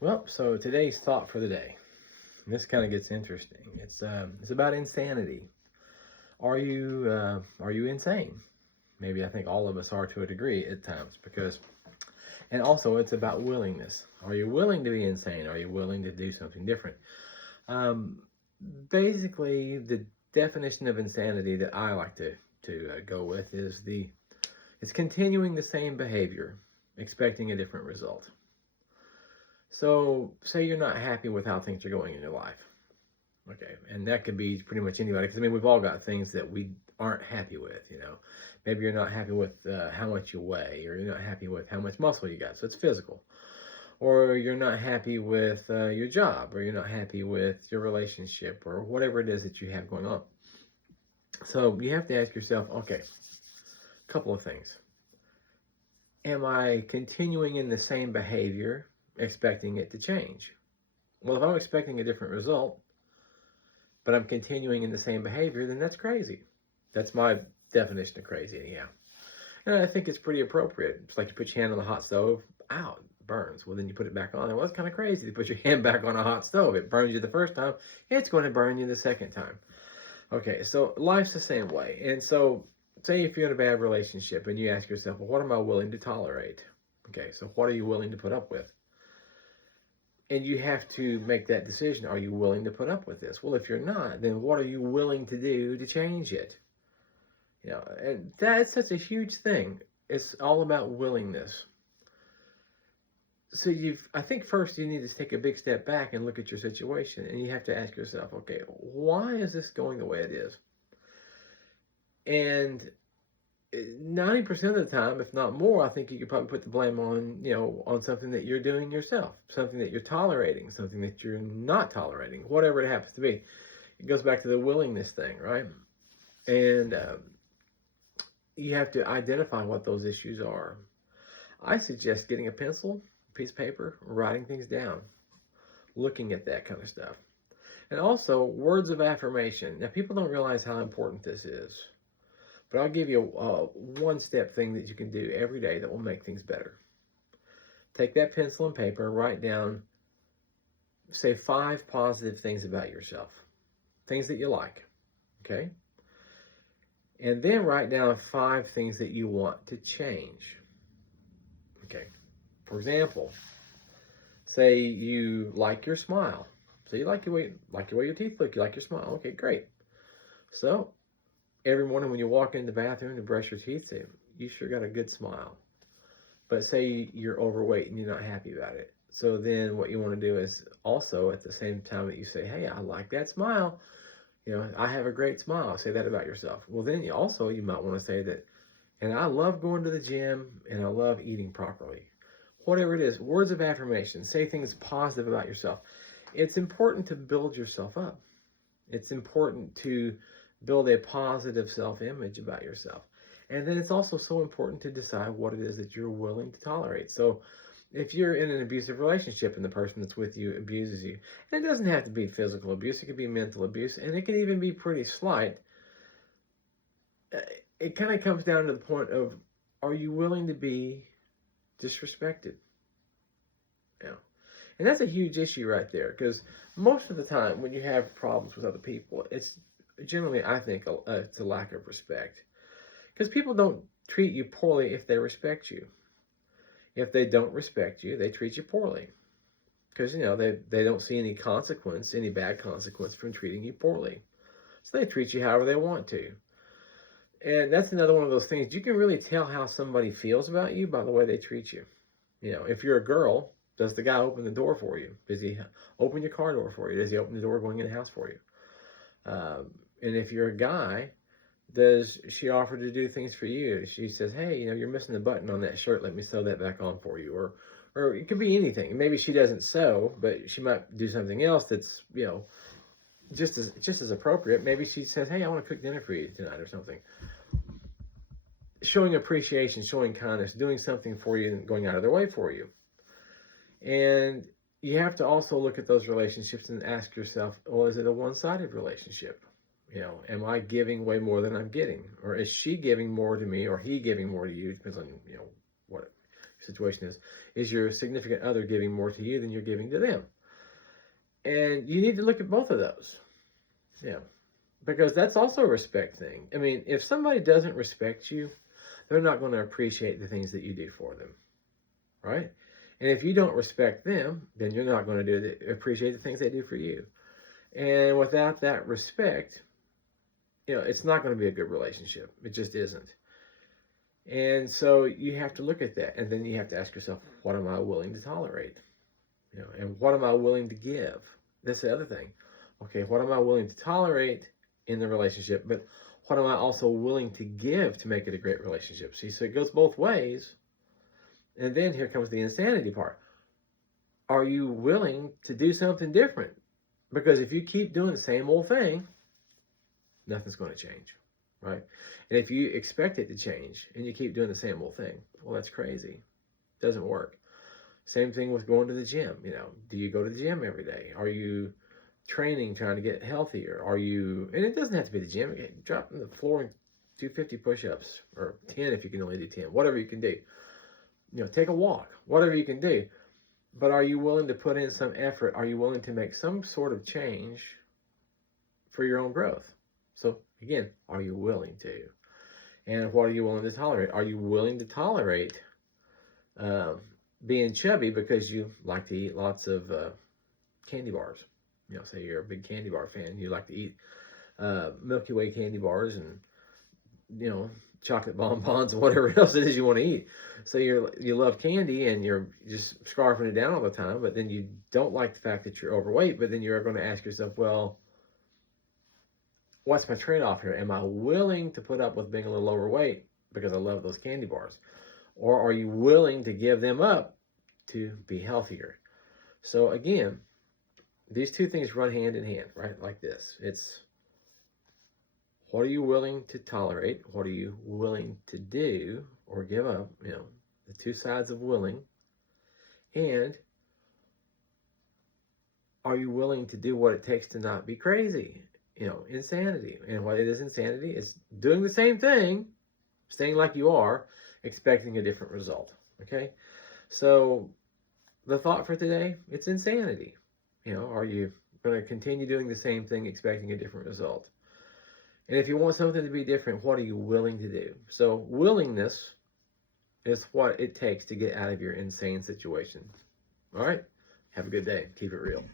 Well, so today's thought for the day. And this kind of gets interesting. It's about insanity. Are you insane? Maybe I think all of us are to a degree at times because, and also it's about willingness. Are you willing to be insane? Are you willing to do something different? Um, Basically, the definition of insanity that I like to go with is it's continuing the same behavior, expecting a different result. So, say you're not happy with how things are going in your life. Okay, and that could be pretty much anybody. Because I mean, we've all got things that we aren't happy with. Maybe you're not happy with how much you weigh, or you're not happy with how much muscle you got. So it's physical. Or you're not happy with your job, or you're not happy with your relationship, or whatever it is that you have going on. So you have to ask yourself, okay, a couple of things. Am I continuing in the same behavior, expecting it to change? Well, if I'm expecting a different result, but I'm continuing in the same behavior, then that's crazy. That's my definition of crazy, yeah. And I think it's pretty appropriate. It's like you put your hand on the hot stove, ow, it burns. Well, then you put it back on. Well, it's kind of crazy to put your hand back on a hot stove. It burns you the first time, it's going to burn you the second time. Okay, so life's the same way. And so, say if you're in a bad relationship and you ask yourself, well, what am I willing to tolerate? Okay, so what are you willing to put up with? And you have to make that decision. Are you willing to put up with this? Well, if you're not, then what are you willing to do to change it? And that's such a huge thing. It's all about willingness. So I think first you need to take a big step back and look at your situation, and you have to ask yourself, okay, why is this going the way it is? And 90% of the time, if not more, I think you could probably put the blame on something that you're doing yourself, something that you're tolerating, something that you're not tolerating, whatever it happens to be. It goes back to the willingness thing, right? And you have to identify what those issues are. I suggest getting a pencil, a piece of paper, writing things down, looking at that kind of stuff. And also, words of affirmation. Now, people don't realize how important this is. But I'll give you a one-step thing that you can do every day that will make things better. Take that pencil and paper, write down, say 5 positive things about yourself, things that you like, okay? And then write down 5 things that you want to change, okay? For example, say you like your smile. So you like the way your teeth look, you like your smile. Okay, great. So every morning when you walk in the bathroom to brush your teeth, say, you sure got a good smile. But say you're overweight and you're not happy about it. So then what you want to do is also at the same time that you say, hey, I like that smile. I have a great smile. Say that about yourself. Well, then you might want to say that, and I love going to the gym and I love eating properly. Whatever it is, words of affirmation. Say things positive about yourself. It's important to build yourself up. It's important to build a positive self-image about yourself. And then it's also so important to decide what it is that you're willing to tolerate. So if you're in an abusive relationship and the person that's with you abuses you, and it doesn't have to be physical abuse, it could be mental abuse, and it can even be pretty slight. It kind of comes down to the point of, are you willing to be disrespected? Yeah. And that's a huge issue right there, because most of the time when you have problems with other people, it's generally, I think, it's a lack of respect. Because people don't treat you poorly if they respect you. If they don't respect you, they treat you poorly. Because, they don't see any consequence, any bad consequence from treating you poorly. So they treat you however they want to. And that's another one of those things. You can really tell how somebody feels about you by the way they treat you. If you're a girl, does the guy open the door for you? Does he open your car door for you? Does he open the door going in the house for you? And if you're a guy, does she offer to do things for you? She says, hey, you're missing a button on that shirt. Let me sew that back on for you. Or it could be anything. Maybe she doesn't sew, but she might do something else that's, just as appropriate. Maybe she says, hey, I want to cook dinner for you tonight or something. Showing appreciation, showing kindness, doing something for you and going out of their way for you. And you have to also look at those relationships and ask yourself, well, is it a one-sided relationship? Am I giving way more than I'm getting? Or is she giving more to me or he giving more to you? Depends on, what situation is your significant other giving more to you than you're giving to them? And you need to look at both of those. Yeah. Because that's also a respect thing. I mean, if somebody doesn't respect you, they're not going to appreciate the things that you do for them, right? And if you don't respect them, then you're not going to appreciate the things they do for you. And without that respect, it's not going to be a good relationship. It just isn't. And so you have to look at that, and then you have to ask yourself, what am I willing to tolerate? And what am I willing to give? That's the other thing. Okay, what am I willing to tolerate in the relationship, but what am I also willing to give to make it a great relationship? See, so it goes both ways. And then here comes the insanity part. Are you willing to do something different? Because if you keep doing the same old thing, nothing's going to change, right? And if you expect it to change and you keep doing the same old thing, well, that's crazy. It doesn't work. Same thing with going to the gym. Do you go to the gym every day? Are you training, trying to get healthier? Are you, and it doesn't have to be the gym, drop on the floor and do 50 push-ups, or 10 if you can only do 10, whatever you can do. Take a walk, whatever you can do. But are you willing to put in some effort? Are you willing to make some sort of change for your own growth? So again, are you willing to? And what are you willing to tolerate? Are you willing to tolerate being chubby because you like to eat lots of candy bars? Say you're a big candy bar fan. You like to eat Milky Way candy bars and, chocolate bonbons and whatever else it is you want to eat. So you love candy and you're just scarfing it down all the time, but then you don't like the fact that you're overweight, but then you're going to ask yourself, well, what's my trade-off here? Am I willing to put up with being a little overweight because I love those candy bars? Or are you willing to give them up to be healthier? So again, these two things run hand in hand, right? Like this. It's, what are you willing to tolerate? What are you willing to do or give up? The two sides of willing. And are you willing to do what it takes to not be crazy? Insanity. And what it is insanity is doing the same thing, staying like you are, expecting a different result. Okay? So the thought for today, it's insanity. Are you going to continue doing the same thing, expecting a different result? And if you want something to be different, what are you willing to do? So willingness is what it takes to get out of your insane situation. All right? Have a good day. Keep it real.